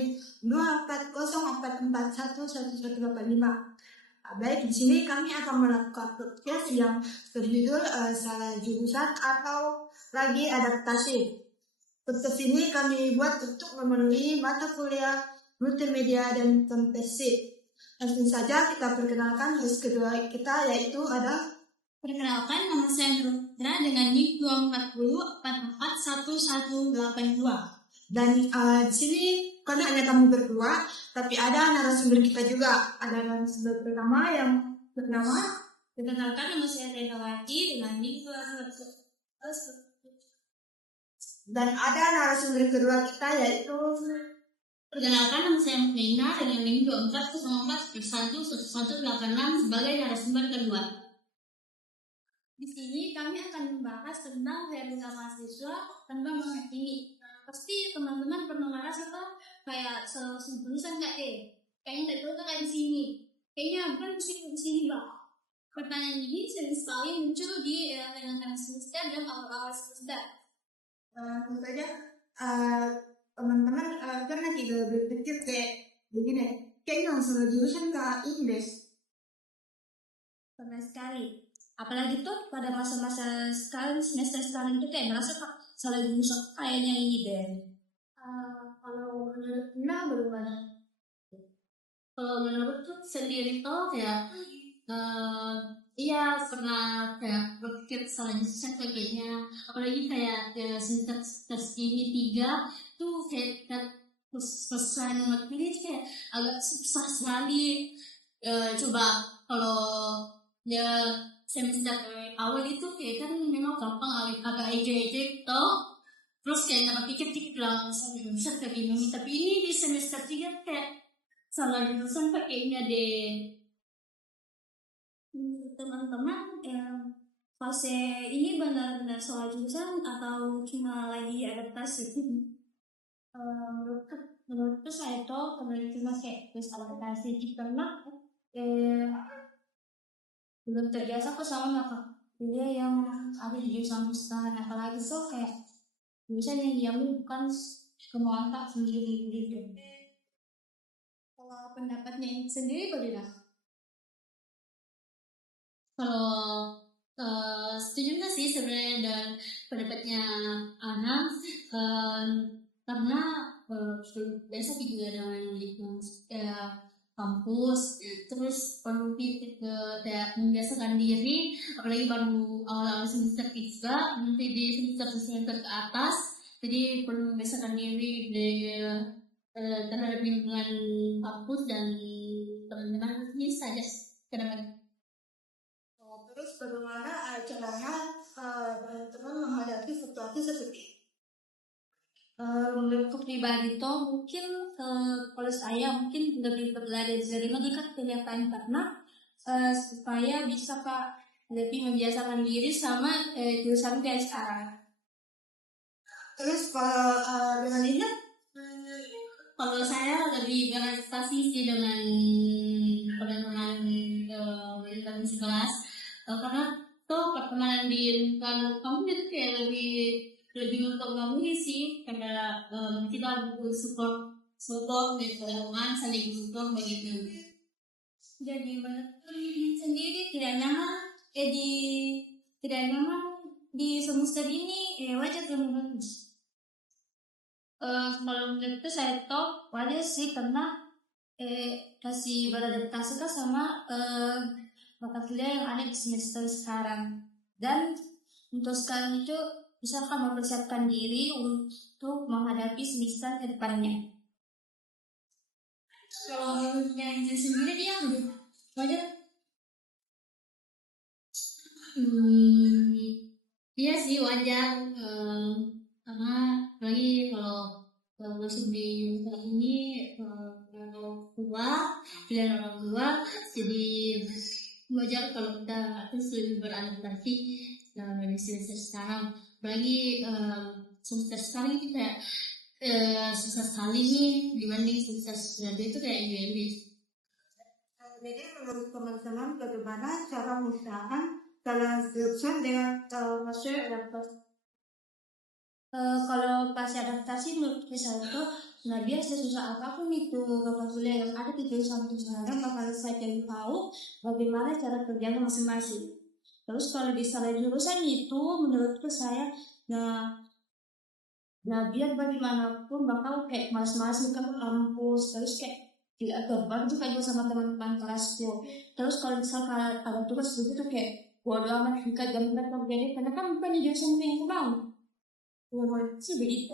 dari 240441185. Baik, di sini kami akan melakukan podcast yang berjudul salah jurusan atau lagi adaptasi. Podcast ini kami buat untuk memenuhi mata kuliah multimedia dan kompetensi. Langsung saja kita perkenalkan host kedua kita, yaitu ada. Perkenalkan, nama saya Nurudra dengan NIK 240441182. Dan di sini karena hanya kami berdua, tapi ada narasumber kita juga. Ada narasumber pertama yang bernama. Perkenalkan, nama saya Renawati dengan NIK 240. Dan ada narasumber kedua kita, yaitu. Perkenalkan, nama saya Mukmina dengan NIK 240411186 sebagai narasumber kedua. Di sini kami akan membahas tentang realita mahasiswa tanpa menghakimi. Pasti teman-teman pernah ngerasa atau kayak selesai tulisan nggak kayaknya nggak tahu kayak di sini. Kayaknya bukan di sini bang. Pertanyaan ini sering sekali muncul di tengah-tengah semester dan awal-awal semester. Tentu saja teman-teman pernah tidak berpikir kayak begini, kayaknya langsung jurusan ke Inggris. Pernah sekali. Apalagi tuh pada masa-masa sekarang semester sekarang itu kayak merasa salah jurusan kayaknya ini deh. Kalau menurut belum ada. Kalau menurut tuh sendiri tuh kayak iya pernah kayak berpikir salah jurusan kayaknya. Apalagi kayak semester ini 3 tuh kayak pesan materi kayak agak susah sekali. Coba kalau dia semester awal itu kayak kan memang gampang agak ejek toh, terus kayak nggak pikir langsung bisa kayak gini. Tapi ini di semester 3 kayak salah jurusan kayaknya deh. Teman-teman fase ini benar-benar salah jurusan atau cuma lagi adaptasi? Menurutku saya tuh cuma kayak terus adaptasi karena belum terbiasa kok sama kuliah yang ada di jurusan pusat, apalagi tuh kayak jurusan yang diambil bukan kemauan tak sendiri gitu. Kalau pendapatnya sendiri bagaimana? Kalau setuju nggak sih sebenarnya dan pendapatnya Ana karena biasa juga dengan kampus, terus perlu kayak membiasakan diri, apalagi baru awal semester 3, nanti di semester ke atas, jadi perlu membiasakan diri terhadap lingkungan kampus dan teman-teman ini saja kadang-kadang. Terus bagaimana caranya teman-teman menghadapi situasi seperti ini? Menurut pribadi itu mungkin kalau saya mungkin lebih belajar dari dekat kelihatan karena supaya bisa Kak lebih membiasakan diri sama jurusan kayak sekarang. Terus kalau dengan ini? Kalau saya lebih beradaptasi sih dengan pertemanan lingkungan sekelas karena tuh pertemanan di lingkungan kamu itu kayak lebih mempengaruhi sih karena kita butuh support gitu teman saling support begitu. Jadi menurut sendiri tidak nyaman di semester ini wajar teman-teman. Kalau menurut saya tahu wajar sih karena kasih beradaptasi sama mata kuliah yang ada di semester sekarang, dan untuk sekarang itu misalkan mempersiapkan diri untuk menghadapi semester ke depannya. Kalau menurutnya itu sendiri dia wajar. Iya sih wajar karena lagi kalau masuk di jurusan ini pilihan orang tua, jadi wajar kalau kita harus lebih beradaptasi di semester sekarang. Apalagi semester sekarang itu kayak susah sekali nih dibanding semester semester itu kayak Inggris. Jadi menurut teman-teman bagaimana cara mengusahakan dalam jurusan dengan masuk adaptasi? Kalau pas adaptasi menurut saya itu Nah, dia sesusah apapun itu mata kuliah yang ada di jurusan sekarang bakal saya cari tahu bagaimana cara kerjanya masing-masing. Terus kalau di salah jurusan itu menurutku saya, nah biar bagaimanapun bakal kayak malas-malas bukan ke kampus, terus kayak tidak gampang juga juga sama teman-teman kelasku. Terus kalau misalkan ada tugas begitu kayak bodo amat jika jam berapa begini, karena kan bukan di jurusan yang mau. Sih begitu.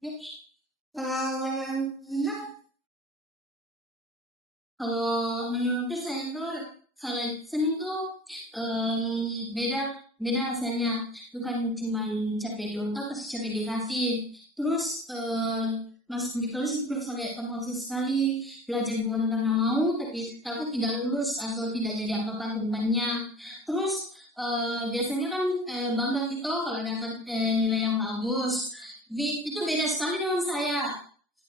Oke. Kalau menurut saya tuh kalau seni tuh beda beda hasilnya, bukan cuma capek di otak tapi capek di hati. Terus masuk di kelas terus sampai terkonsisten sekali belajar bukan karena mau tapi takut tidak lulus atau tidak jadi apa-apa ke depannya. Terus biasanya kan bangga gitu kalau dapat nilai yang bagus. Itu beda sekali dengan saya.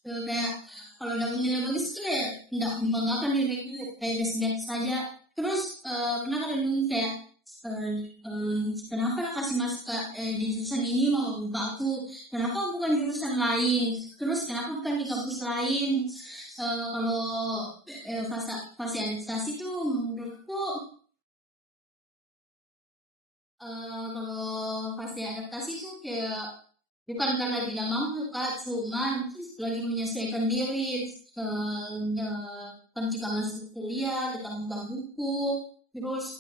Kayak kalau dapat nilai bagus itu kayak tidak membanggakan diri kayak biasa saja. Terus pernah ada dulu kayak kenapa kasih masuk ke di jurusan ini mau buka aku, kenapa bukan jurusan lain, terus kenapa bukan di kampus lain. Kalau fase adaptasi itu menurutku kalau fase adaptasi itu kayak bukan karena tidak mampu Kak, cuman lagi menyesuaikan diri kan jika masuk kuliah kita buka buku terus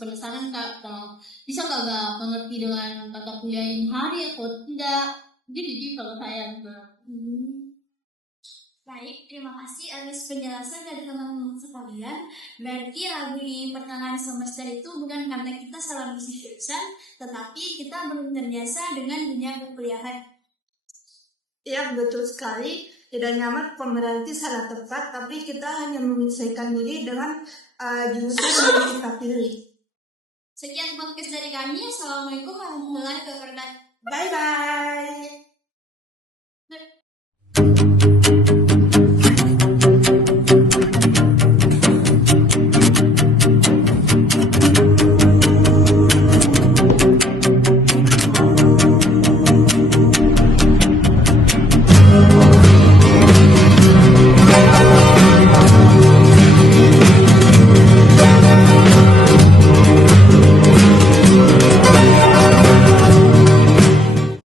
penasaran Kak kalau bisa kagak mengerti dengan mata kuliah ini hari atau tidak, jadi kalau saya Baik, terima kasih atas penjelasan dari teman-teman sekalian. Berarti lagi pertengahan semester itu bukan karena kita salah milih jurusan, tetapi kita belum terbiasa dengan dunia perkuliahan. Ya, betul sekali. Tidak nyaman bukan berarti salah tepat, tapi kita hanya menyesuaikan diri dengan jurusan yang kita pilih. Sekian podcast dari kami. Assalamualaikum warahmatullahi wabarakatuh. Bye-bye.